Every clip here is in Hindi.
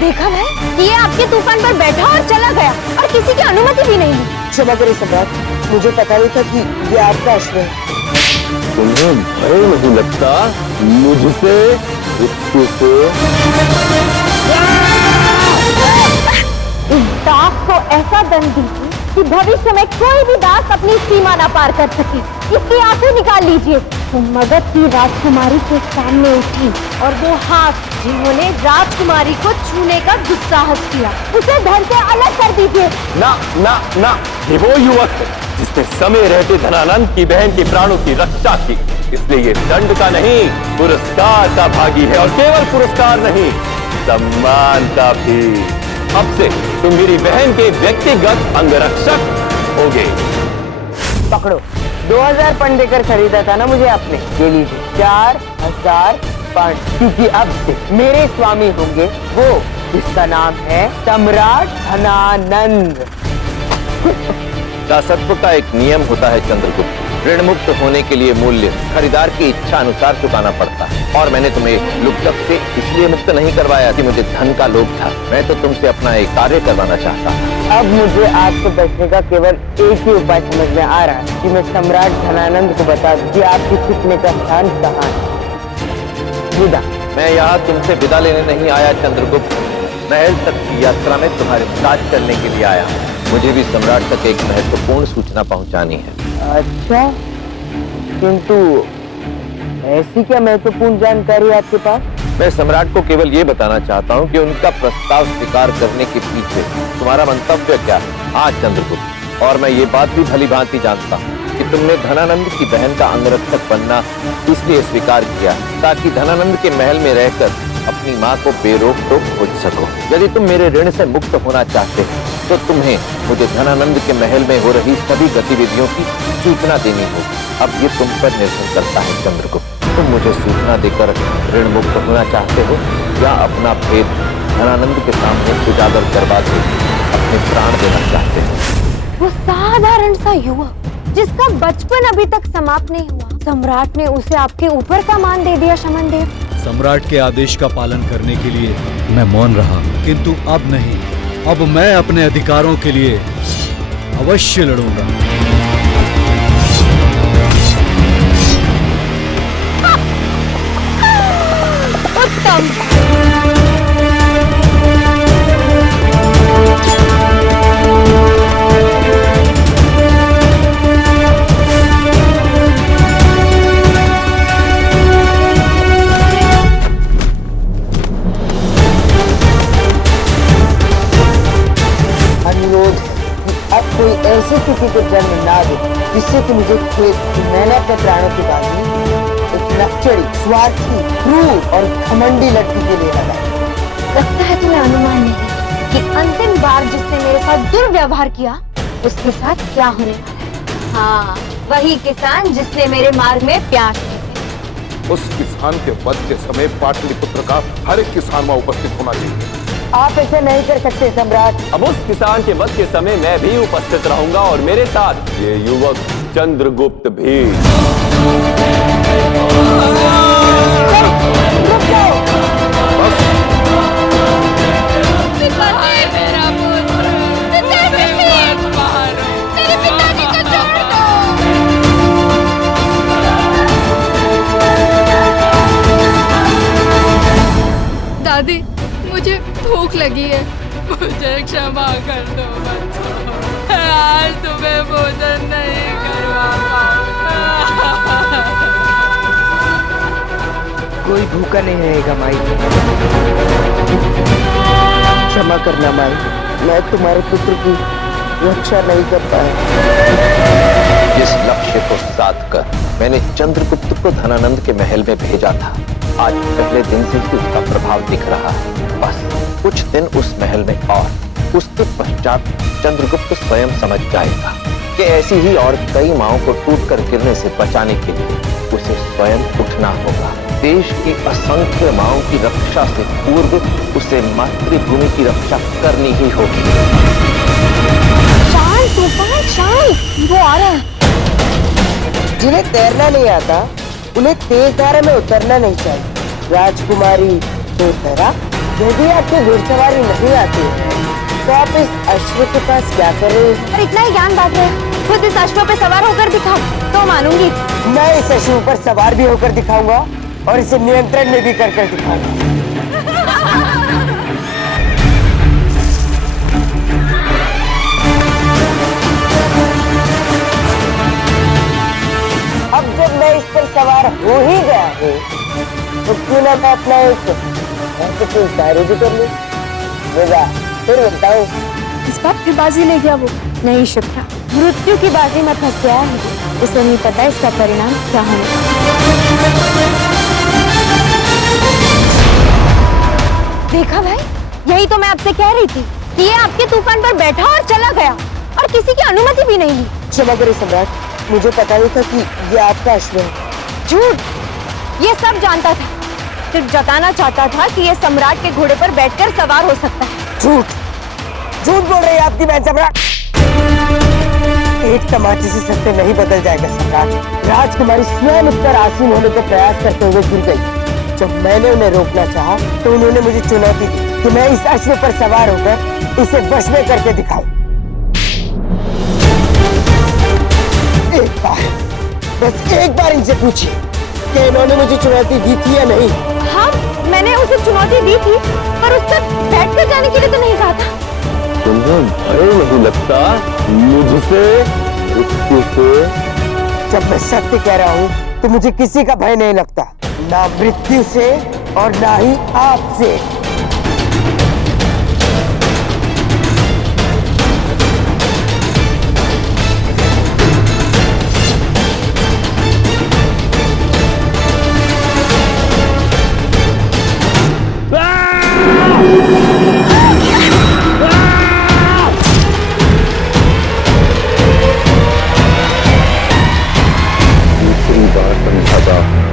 देखा भाई, ये आपके तूफान पर बैठा और चला गया और किसी की अनुमति भी नहीं ली। क्षमा करें सम्राट, मुझे पता नहीं था कि ये आपका अश्व है। तुम्हें भय नहीं लगता मुझसे? इस दास को ऐसा दंड दीजिए कि भविष्य में कोई भी दास अपनी सीमा न पार कर सके। इसकी आंखें निकाल लीजिए। वो मगध की राजकुमारी के सामने उठी और वो हाथ जिन्होंने राजकुमारी को छूने का दुस्साहस किया, उसे धड़ से अलग कर दीजिए। ना ना ना, ये वो युवक है जिसने समय रहते धनानंद की बहन के प्राणों की रक्षा की, इसलिए ये दंड का नहीं पुरस्कार का भागी है। और केवल पुरस्कार नहीं, सम्मान का भी। अब से तुम मेरी बहन के व्यक्तिगत अंगरक्षक होगे। पकड़ो, 2000 पन देकर खरीदा था ना मुझे आपने, ये लीजिए 4000 पन, क्योंकि अब से मेरे स्वामी होंगे वो जिसका नाम है सम्राट धनानंद। दासत्व का एक नियम होता है चंद्रगुप्त, ऋण मुक्त होने के लिए मूल्य खरीदार की इच्छा अनुसार चुकाना पड़ता है। और मैंने तुम्हें लुप्तक से इसलिए मुक्त नहीं करवाया कि मुझे धन का लोभ था, मैं तो तुमसे अपना एक कार्य करवाना चाहता था। अब मुझे आपसे बचने का केवल एक ही उपाय समझ में आ रहा है कि मैं सम्राट धनानंद को बता दूं कि आपकी छिपने का स्थान कहाँ है। विदा। मैं यहाँ तुमसे विदा लेने नहीं आया चंद्रगुप्त, महल तक की यात्रा में तुम्हारे साथ करने के लिए आया। मुझे भी सम्राट तक एक महत्वपूर्ण सूचना पहुंचानी है। अच्छा, किंतु ऐसी क्या महत्वपूर्ण जानकारी आपके पास? मैं सम्राट को केवल ये बताना चाहता हूँ कि उनका प्रस्ताव स्वीकार करने के पीछे तुम्हारा मंतव्य क्या है। हाँ चंद्रगुप्त, और मैं ये बात भी भली भांति जानता हूँ कि तुमने धनानंद की बहन का अंगरक्षक बनना इसलिए स्वीकार किया ताकि धनानंद के महल में रहकर अपनी माँ को बेरोक टोक खोज सको। यदि तुम मेरे ऋण से मुक्त होना चाहते हो तो तुम्हें मुझे धनानंद के महल में हो रही सभी गतिविधियों की सूचना देनी होगी। अब ये तुम पर निर्भर करता है चंद्रगुप्त, तुम मुझे सूचना देकर ऋण मुक्त होना चाहते हो या अपना भेद धनानंद के सामने उजागर करवा के अपने प्राण देना चाहते हो। वो साधारण सा युवक जिसका बचपन अभी तक समाप्त नहीं हुआ, सम्राट ने उसे आपके ऊपर का मान दे दिया। शमनदेव, सम्राट के आदेश का पालन करने के लिए मैं मौन रहा, किंतु अब नहीं। अब मैं अपने अधिकारों के लिए अवश्य लड़ूंगा। उत्तम। अब कोई ऐसी स्थिति को जन्म ना दे जिससे कि मुझे खेद कि मैंने अपने प्राणों की बाजी एक नक्चड़ी, स्वार्थी, क्रूर और घमंडी लड़की के लिए लगा। लगता है तुम्हें अनुमान नहीं कि अंतिम बार जिसने मेरे साथ दुर्व्यवहार किया उसके साथ क्या होने वाला है। हाँ, वही किसान जिसने मेरे मार्ग में प्यास की। उस किसान के वध के समय पाटलिपुत्र का हर एक किसान वहां उपस्थित होना चाहिए। आप ऐसे नहीं कर सकते सम्राट। अब उस किसान के वध के समय मैं भी उपस्थित रहूंगा और मेरे साथ ये युवक चंद्रगुप्त भी। दादी, मुझे भूख लगी है, मुझे क्षमा कर दो बच्चों, आज तुम्हें भोजन नहीं करवा पाऊंगा। कोई भूखा नहीं रहेगा माई। क्षमा करना माई, मैं तुम्हारे पुत्र की रक्षा नहीं कर पाया। जिस लक्ष्य को साध कर मैंने चंद्रगुप्त को धनानंद के महल में भेजा था, आज पहले दिन से ही उसका प्रभाव दिख रहा है। बस कुछ दिन उस महल में और उसके पश्चात चंद्रगुप्त स्वयं समझ जाएगा कि ऐसी ही और कई माओं को टूटकर गिरने से बचाने के लिए उसे स्वयं उठना होगा। देश की असंख्य माओं की रक्षा से पूर्व उसे मातृभूमि की रक्षा करनी ही होगी। शांत तूफान, शांत, वो आ रहा है। जिन्हें तैरना नहीं आता उन्हें तेज धारा में उतरना नहीं चाहिए। राजकुमारी तो तैरा, यदि आपकी घुड़सवारी नहीं आती है तो आप इस अश्व के पास क्या कर रहे हैं? और इतना ही ज्ञान बांट रहे हैं। खुद इस अश्व पे सवार होकर दिखाओ तो मानूंगी। मैं इस अश्व पर सवार भी होकर दिखाऊंगा और इसे नियंत्रण में भी कर दिखाऊंगा। अब जब मैं इस पर सवार हो ही गया हूँ तो क्यों ना मैं अपना एक महत्वपूर्ण कार्य भी कर लूं? फिर बताओ। इस बार फिर बाजी ले गया वो। नहीं शिप्रा, मृत्यु की बाजी में फंस गया है। उसे नहीं पता इसका परिणाम क्या होगा। देखा भाई, यही तो मैं आपसे कह रही थी कि ये आपके तूफान पर बैठा और चला गया और किसी की अनुमति भी नहीं ली। क्षमा करें सम्राट, मुझे पता नहीं था कि ये आपका अश्व है। झूठ, ये सब जानता था, सिर्फ जताना चाहता था कि ये सम्राट के घोड़े पर बैठकर सवार हो सकता है। झूठ बोल रही है आपकी बहन सम्राट। एक टमाटर से सत्य नहीं बदल जाएगा सम्राट। राजकुमारी स्वयं उस पर आसीन होने का प्रयास करते हुए गिर गई। जब मैंने उन्हें रोकना चाहा तो उन्होंने मुझे चुनौती दी कि मैं इस अश्व पर सवार होकर इसे वश में करके दिखाऊं। एक बार, बस एक बार इनसे पूछिए कि इन्होंने मुझे चुनौती दी थी या नहीं। हाँ, मैंने उसे चुनौती दी थी, पर उस पर बैठकर जाने के लिए तो नहीं कहा था। तुम्हें भय नहीं लगता मुझसे, मृत्यु से? जब मैं सत्य कह रहा हूँ तो मुझे किसी का भय नहीं लगता, ना मृत्यु से और ना ही आपसे।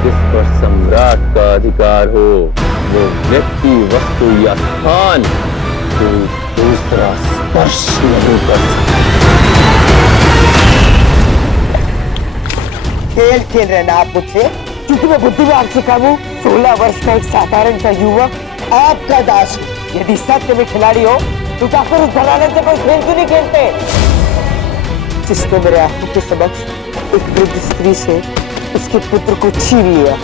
जिस पर सम्राट का अधिकार हो, वो व्यक्ति, वस्तु या स्थान कोई दूसरा स्पर्श नहीं कर सकता। खेल रहे ना आप मुझसे, क्योंकि मैं बुद्धि में आपसे कम हूँ। 16 वर्ष का एक साधारण सा युवक आपका दास हूँ। यदि सत्य में खिलाड़ी हो तो जाकर उस धनानंद से कोई खेल क्यों नहीं खेलते, जिसने मेरे आंखों के समक्ष एक वृद्ध स्त्री से उसके पुत्र को छीन लिया,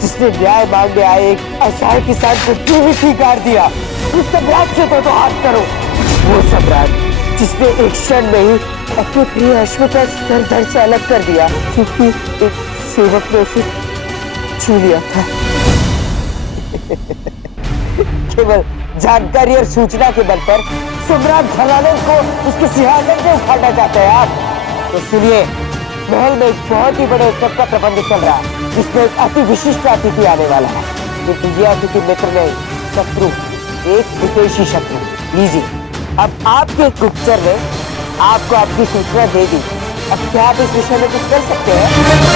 जिसने न्याय मांगने आए एक असहाय किसान को जीवित ही गाड़ दिया। उस सम्राट से तो हाथ करो। वो सम्राट जिसने एक क्षण में ही अपने प्रिय अश्व का सर धड़ से अलग कर दिया क्योंकि एक सेवक ने उसे छू लिया था। केवल जानकारी और सूचना के बल पर सम्राट धनानंद को उसके सिंहासन से उखाड़ना चाहते हैं आप। तो सुनिए, महल में एक बहुत ही बड़े उत्सव का प्रबंध चल रहा है, जिसमें एक अति विशिष्ट अतिथि आने वाला है। क्योंकि ये अतिथि मित्र नहीं, शत्रु, एक विदेशी शत्रु। लीजिए, अब आपके गुप्तचर ने आपको आपकी सूचना दे दी। अब क्या आप इस विषय में कुछ कर सकते हैं?